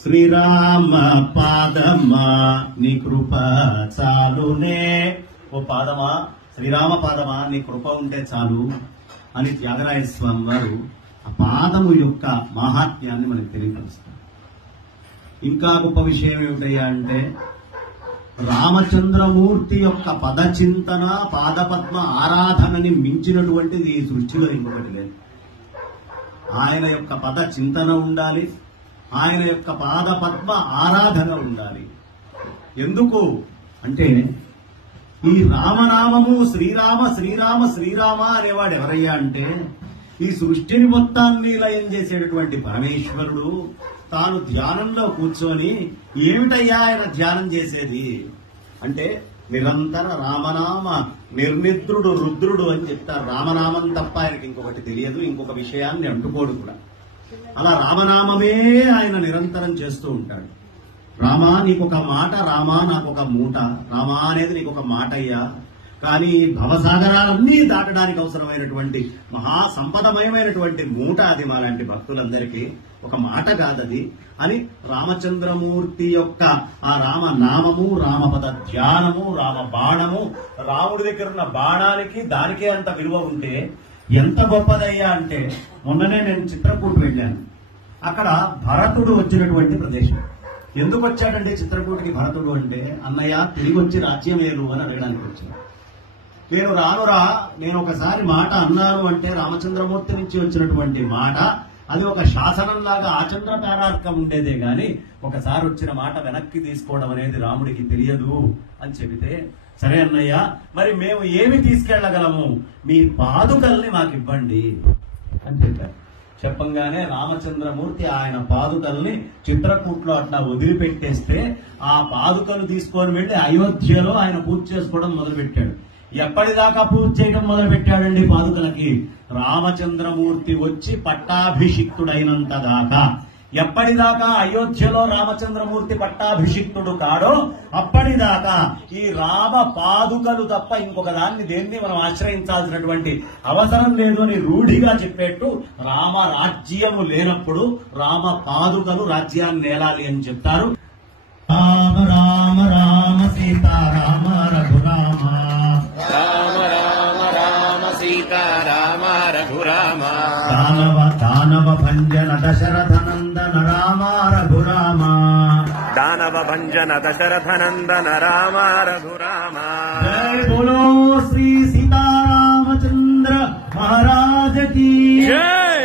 శ్రీరామ పాదమా నీ కృప చాలునే. ఓ పాదమా, శ్రీరామ పాదమా నీ కృప ఉంటే చాలు అని త్యాగరాయ స్వామి వారు ఆ పాదము యొక్క మహాత్మ్యాన్ని మనకు తెలియపరుస్తారు. ఇంకా గొప్ప విషయం ఏమిటయ్యా అంటే, రామచంద్రమూర్తి యొక్క పదచింతన పాదపద్మ ఆరాధనని మించినటువంటిది ఈ సృష్టిలో ఇంకొకటి లేదు. ఆయన యొక్క పద చింతన ఉండాలి, ఆయన యొక్క పాదపద్మ ఆరాధన ఉండాలి. ఎందుకు అంటే, ఈ రామనామము శ్రీరామ శ్రీరామ శ్రీరామ అనేవాడు ఎవరయ్యా అంటే, ఈ సృష్టిని మొత్తాన్ని లయం చేసేటటువంటి పరమేశ్వరుడు తాను ధ్యానంలో కూర్చొని ఏమిటయ్యా ఆయన ధ్యానం చేసేది అంటే, నిరంతర రామనామ నిర్నిద్రుడు రుద్రుడు అని చెప్తారు. రామనామం తప్ప ఆయనకి ఇంకొకటి తెలియదు, ఇంకొక విషయాన్ని అంటుకోడు కూడా. అలా రామనామమే ఆయన నిరంతరం చేస్తూ ఉంటాడు. రామా నీకొక మాట, రామా నాకొక మూట. రామా అనేది నీకొక మాట అయ్యా, కానీ భవసాగరాలన్నీ దాటడానికి అవసరమైనటువంటి మహాసంపదమయమైనటువంటి మూట అది మాలాంటి భక్తులందరికీ. ఒక మాట కాదది అని రామచంద్రమూర్తి యొక్క ఆ రామనామము, రామపద ధ్యానము, రామ బాణము, రాముడి దగ్గర ఉన్న బాణానికి దానికే అంత విలువ ఉంటే ఎంత గొప్పదయ్యా అంటే, మొన్ననే నేను చిత్రకూట వెళ్ళాను. అక్కడ భరతుడు వచ్చినటువంటి ప్రదేశం. ఎందుకు వచ్చాడంటే చిత్రకూటకి భరతుడు అంటే, అన్నయ్య తిరిగి వచ్చి రాజ్యం ఏలు అని అడగడానికి వచ్చాను. నేను రానురా, నేను ఒకసారి మాట అన్నాను అంటే రామచంద్రమూర్తి నుంచి వచ్చినటువంటి మాట అది ఒక శాసనంలాగా ఆచంద్ర పేరార్కం ఉండేదే గాని ఒకసారి వచ్చిన మాట వెనక్కి తీసుకోవడం అనేది రాముడికి తెలియదు అని చెబితే, సరే అన్నయ్య మరి మేము ఏమి తీసుకెళ్లగలము, మీ పాదుకల్ని మాకు ఇవ్వండి అని చెప్పారు. చెప్పంగానే రామచంద్రమూర్తి ఆయన పాదుకల్ని చిత్రకూట్లో అట్లా వదిలిపెట్టేస్తే ఆ పాదుకలు తీసుకొని వెళ్లి అయోధ్యలో ఆయన పూజ చేసుకోవడం మొదలుపెట్టాడు. ఎప్పటిదాకా పూజ చేయడం మొదలు పెట్టాడండి పాదుకలకి? రామచంద్రమూర్తి వచ్చి పట్టాభిషిక్తుడైనంత దాకా. ఎప్పటిదాకా అయోధ్యలో రామచంద్రమూర్తి పట్టాభిషిక్తుడు కాడో అప్పటిదాకా ఈ రామ పాదుకలు తప్ప ఇంకొక దాన్ని దేన్ని మనం ఆశ్రయించాల్సినటువంటి అవసరం లేదు అని రూఢిగా చెప్పేట్టు, రామ రాజ్యము లేనప్పుడు రామ పాదుకలు రాజ్యాన్ని నేలాలి అని చెప్తారు. రామ రామ రామ సీతారామ రఘురామ, రామ రామ రామ సీతారామ రఘురామ, దానవ దానవ భంజన దశరథ నందన రామ రఘురామ, దానవ భంజన దశరథ నందన రామ రఘురామ. జై బోలో శ్రీ సీతారామచంద్ర మహారాజ్ కీ జై.